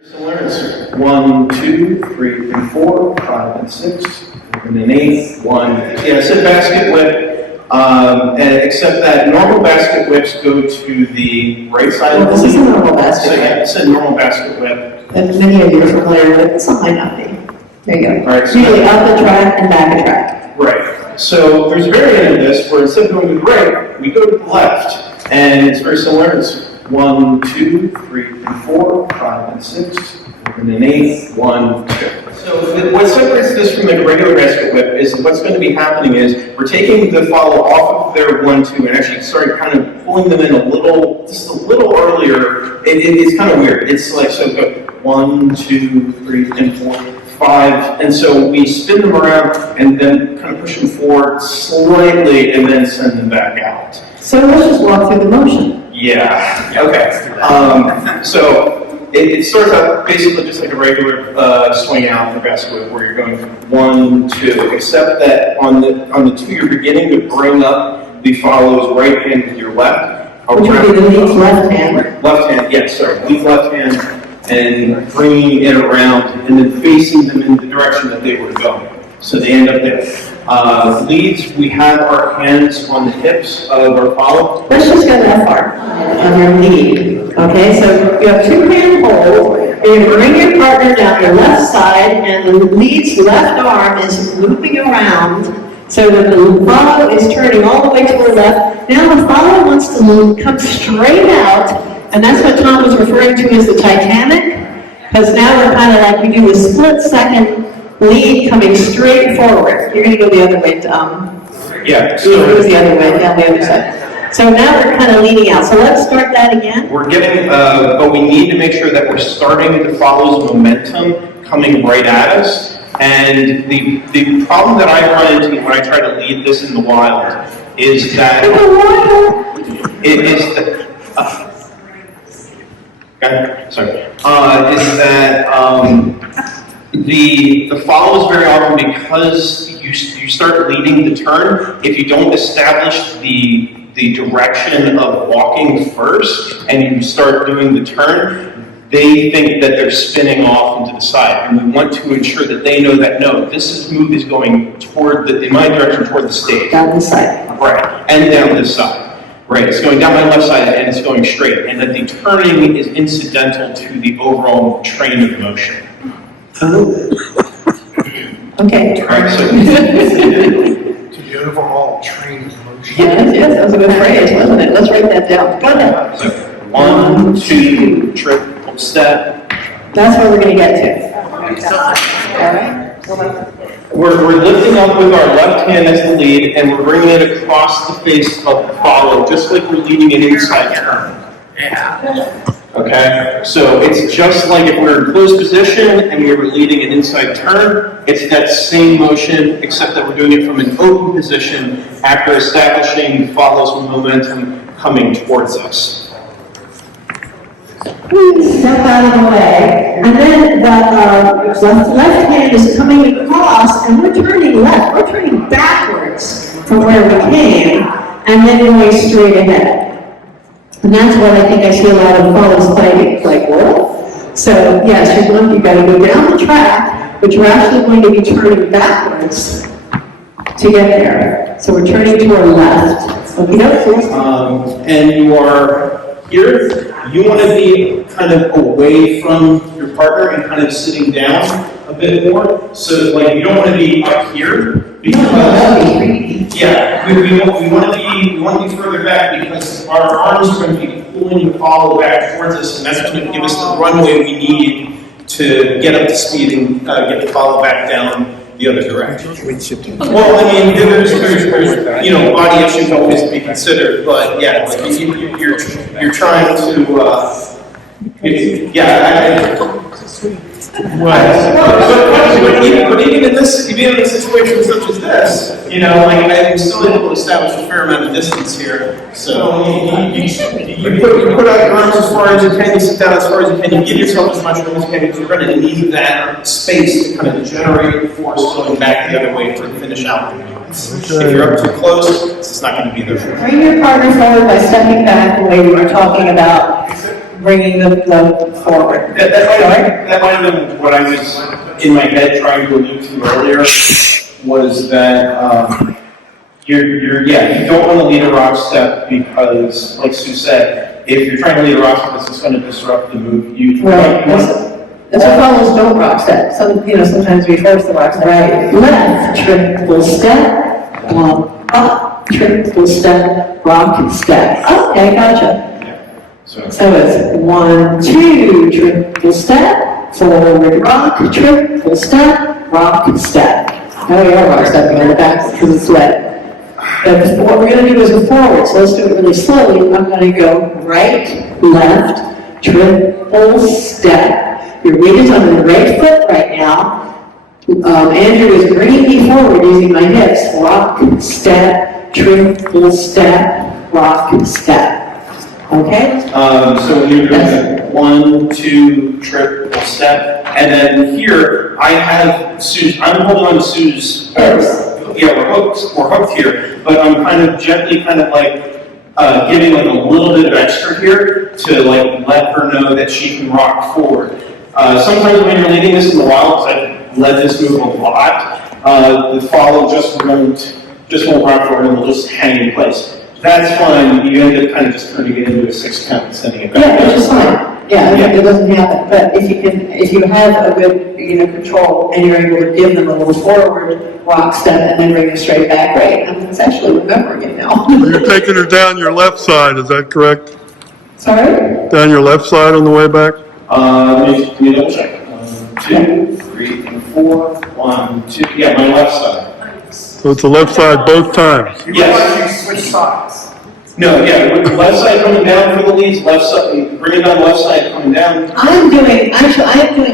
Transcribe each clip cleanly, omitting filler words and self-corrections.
Similar is 1, 2, 3, and 4, 5, and 6, and then 8, 1. Yeah, it's a basket whip, except that normal basket whips go to the right side of the This is a lead. normal basket So whip. yeah, it's a normal basket whip. That many of you are familiar with, but some might not be. There you go. All right, so Usually up the track and back a track. Right. So there's a variant of this where instead of going to the right, we go to the left. And it's very similar. It's 1, 2, 3, and 4, 5, and 6, and then 8, 1, 2. So what separates this from the regular basket whip is what's going to be happening is we're taking the follow off of their 1, 2, and actually starting kind of pulling them in a little, just a little earlier. It's kind of weird. It's like, so go 1, 2, 3, and 4, 5, and so we spin them around and then kind of push them forward slightly and then send them back out. So let's just walk through the motion. Yeah, okay. So it starts out basically just like a regular swing out for basket whip where you're going 1, 2, except that on the 2 you're beginning to bring up the follows right hand with your left. Which would be the lead's left hand. Left hand, yes, sorry, lead left hand, and bringing it around and then facing them in the direction that they were going. So they end up there. Leads, we have our hands on the hips of our follow. Let's just go that far on your lead. Okay, so you have 2-hand hold. You're going to bring your partner down your left side, and the lead's left arm is looping around so that the follow is turning all the way to the left. Now the follow wants to come straight out, and that's what Tom was referring to as the Titanic, because now we're kind of like we do a split-second lead coming straight forward. You're going to go the other way, Tom. Yeah. So it goes the other way, down the other side. So now we're kind of leading out. So let's start that again. We're getting, but we need to make sure that we're starting the follow's momentum coming right at us. And the problem that I run into when I try to lead this in the wild is that it is the the follows very often, because you start leading the turn, if you don't establish the direction of walking first and you start doing the turn, they think that they're spinning off into the side, and we want to ensure that they know that no, this move is going toward in my direction toward the stage. Down this side. Right, and down this side. Right, it's going down my left side and it's going straight, and that the turning is incidental to the overall train of motion. Okay. Right, so To the overall train of motion. Yes, that was a good phrase, wasn't it? Let's write that down. Go ahead. so 1, 2, triple step. That's where we're going to get to. All right. We're lifting up with our left hand as the lead, and we're bringing it across the face of the follow, just like we're leading an inside turn. Yeah. Okay, so it's just like if we're in closed position and we were leading an inside turn, it's that same motion, except that we're doing it from an open position after establishing the follow's momentum coming towards us. Please step out of the way. And then the left hand is coming across, and we're turning left. We're turning backwards from where we came, and then going straight ahead. And that's what I think I see a lot of follows fighting, like, what? So, yes, you've got to go down the track, but you're actually going to be turning backwards to get there. So we're turning to our left. Okay, and you are here, you want to be kind of away from your partner and kind of sitting down a bit more. So, like, you don't want to be up here. Because, yeah, we want to be further back because our arms are going to be pulling the follow back towards us, and that's going to give us the runway we need to get up to speed and get the follow back down the other direction. Well, I mean, there's body issues always to be considered, but yeah, like you're trying to but even in this situation such as this, like I'm still able to establish a fair amount of distance here. So you put out your arms as far as you can, you sit down as far as you can, you give yourself as much room as you can, because you're going to need that space to kind of generate the force going back the other way to finish out the movements. If you're up too close, it's not going to be there. Bring your partner forward by stepping back the way we were talking about. bringing the forward. That might have been what I was in my head trying to allude to earlier, was that you don't want to lead a rock step because, like Sue said, if you're trying to lead a rock step, it's going to disrupt the move. Right. That's what follows don't rock step. Sometimes we force the rock step. Right. Left, triple step, up, triple step, rock step. Okay, gotcha. So it's 1, 2, triple step, forward rock, triple step, rock step. Now we are rock stepping on the back because it's wet. But what we're going to do is a forward, so let's do it really slowly. I'm going to go right, left, triple step. Your weight is on the right foot right now. Andrew is bringing me forward using my hips. Rock, step, triple step, rock, step. Okay? So when you're doing 1, 2, triple step, and then here, I have Sue's, I'm holding on to Sue's, yeah, we're hooked here, but I'm kind of gently giving like a little bit of extra here to like let her know that she can rock forward. Sometimes when you're leading this in the wild, because I've led this move a lot, the follow just won't rock forward and will just hang in place. That's fine. You end up kind of just turning it into a 6 count and sending it back. Yeah, which is fine. Yeah, it doesn't happen. But if you have a good, control and you're able to give them a little forward rock step and then bring it straight back, right? I'm actually remembering it now. You're taking her down your left side, is that correct? Sorry? Down your left side on the way back? Let me double check. 1, 2, 3, and 4. 1, 2. Yeah, my left side. So it's the left side both times? Yes. You switch sides. No, yeah, with the left side coming down for the leads, left side, bring it down left side coming down. I am doing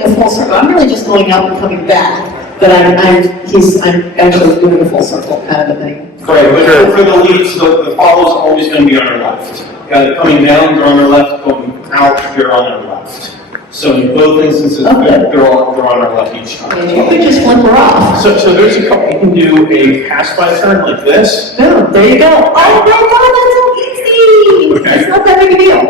a full circle. I'm really just going out and coming back. But I'm actually doing a full circle kind of a thing. Right, but for the leads, the follow's always going to be on our left. Coming down, they're on our left, going out, they're on our left. So in both instances, they're on our left each time. And you could just flip her off. So there's a couple, you can do a pass by turn like this. Boom, there you go. Oh my God, that's so easy. Okay. It's not that big a deal.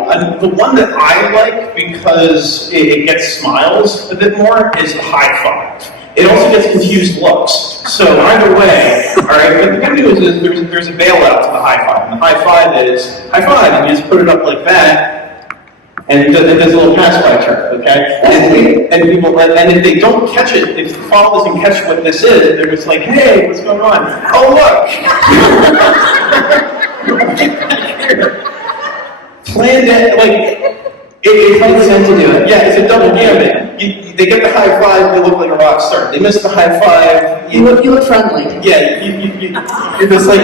The one that I like, because it gets smiles a bit more, is the high five. It also gets confused looks. So either way, all right, but the good news is there's a bailout to the high five. And the high five is high five, and you just put it up like that, and it does a little pass by turn, okay? And if they don't catch it, if the follow doesn't catch what this is, they're just like, hey, what's going on? Oh, look! Planned it, like, it makes sense to do it. Yeah, it's a double gambit. They get the high five, you look like a rock star. They miss the high five, You look friendly. yeah, you're just like,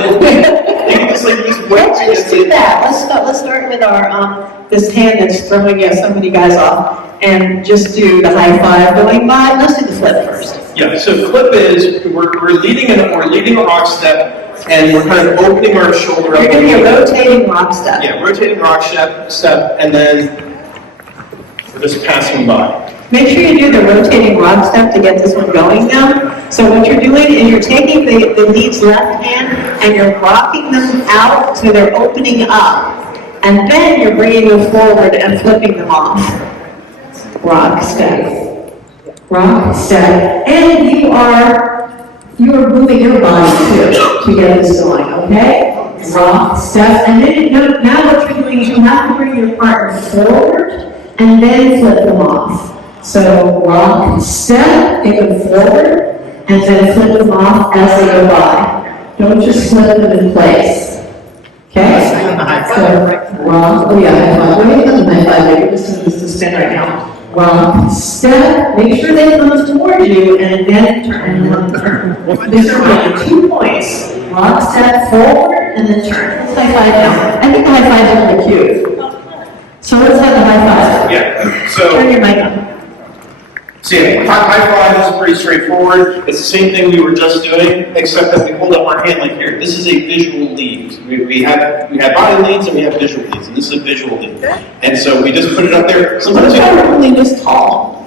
Let's do that. Let's start with our this hand that's throwing so many guys off, and just do the high five going by. Let's do the flip first. Yeah, so flip is, we're leading a rock step, and we're kind of opening our shoulder up. You're going to be a rotating rock step. Yeah, rotating rock step, and then we're just passing by. Make sure you do the rotating rock step to get this one going now. So what you're doing is you're taking the lead's left hand and you're rocking them out so they're opening up. And then you're bringing them forward and flipping them off. Rock step. Rock step. And you are moving your body too to get this going, okay? Rock step. And then now what you're doing is you have to bring your partner forward and then flip them off. So rock, step, take them forward, and then flip them off as they go by. Don't just flip them in place. Okay? So rock, oh yeah, high five. Wait, not the high five, you're just to spin right now. Rock, step, make sure they come towards you, and then turn and turn. These are really 2 points. Rock, step, forward, and then turn. Let's high five now. I think the high five is really cute. So let's have the high five. Yeah, Turn your mic on. So yeah, high five is pretty straightforward. It's the same thing we were just doing, except that we hold up our hand like here. This is a visual lead. We have body leads and we have visual leads, and this is a visual lead. And so we just put it up there. Sometimes What if I were only this tall?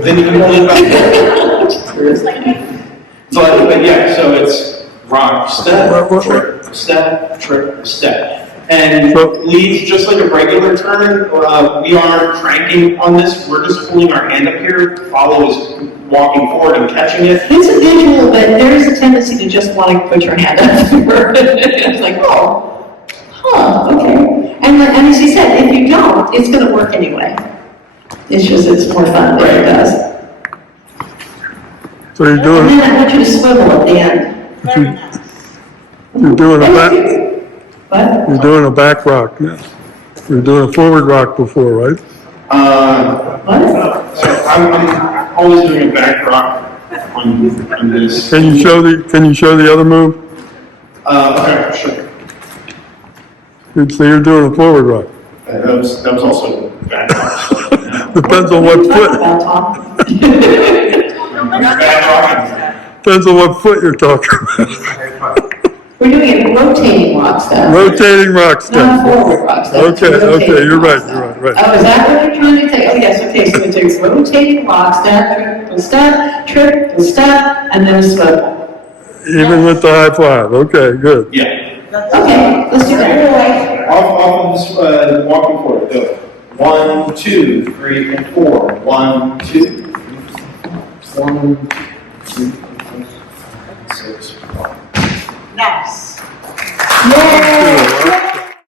then you can hold it back there. So, but yeah, so it's rock, step, trip, step, trip, step. And So- leads just like a regular turn. We aren't cranking on this. We're just pulling our hand up here. Follow is walking forward and catching it. It's a visual, but there is a tendency to just want to put your hand up. It's like, oh, okay. And as you said, if you don't, it's going to work anyway. It's just, it's more fun than it does. So you're And doing, then I want you to swivel at the end. you're doing a back, What? you're doing a back rock now. You were doing a forward rock before, right? What? So I'm always doing a back rock on this. Can you show the other move? Okay, sure. So you're doing a forward rock. That was also back rock. Depends on what are you talking foot, about, Tom? Back rock. depends on what foot you're talking about. We're doing a rotating rock step. Rotating rock Not a step. forward rock step. Okay, It's a rotating you're rock right, step. you're right. Oh, is that what you're trying to take? Oh, yes, okay, so it takes rotating rock step, triple step, and then a swivel. Even with the high five, okay, good. Yeah. Okay, let's do that. Off of this, walking forward. Go. 1, 2, 3, and 4. 1, 2, 3, 1, 2, 3, 4, 5, 6, 1. Nice. Yay!